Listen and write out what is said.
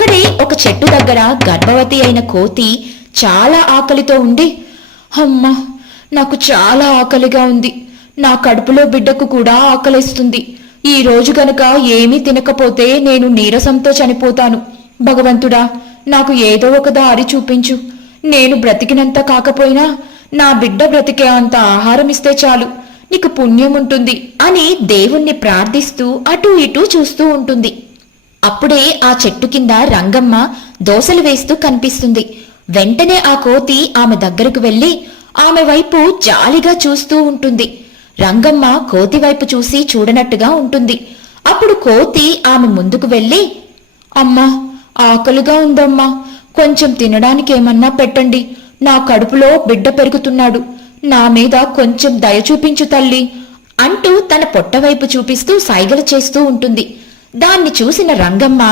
అక్కడే ఒక చెట్టు దగ్గర గర్భవతి అయిన కోతి చాలా ఆకలితో ఉండి, అమ్మా, నాకు చాలా ఆకలిగా ఉంది. నా కడుపులో బిడ్డకు కూడా ఆకలిస్తుంది. ఈ రోజు గనక ఏమీ తినకపోతే నేను నీరసంతో చనిపోతాను. భగవంతుడా, నాకు ఏదో ఒక దారి చూపించు. నేను బ్రతికినంత కాకపోయినా నా బిడ్డ బ్రతికే అంత ఆహారం ఇస్తే చాలు, నీకు పుణ్యం ఉంటుంది అని దేవుణ్ణి ప్రార్థిస్తూ అటూ ఇటూ చూస్తూ ఉంటుంది. అప్పుడే ఆ చెట్టు కింద రంగమ్మ దోసలు వేస్తూ కనిపిస్తుంది. వెంటనే ఆ కోతి ఆమె దగ్గరకు వెళ్లి ఆమె వైపు జాలిగా చూస్తూ ఉంటుంది. రంగమ్మ కోతి వైపు చూసి చూడనట్టుగా ఉంటుంది. అప్పుడు కోతి ఆమె ముందుకు వెళ్లి, అమ్మా, ఆకలిగా ఉందమ్మా, కొంచెం తినడానికి ఏమన్నా పెట్టండి. నా కడుపులో బిడ్డ పెరుగుతున్నాడు. నా మీద కొంచెం దయ చూపించు తల్లి అంటూ తన పొట్టవైపు చూపిస్తూ సైగలు చేస్తూ ఉంటుంది. దాన్ని చూసిన రంగమ్మ,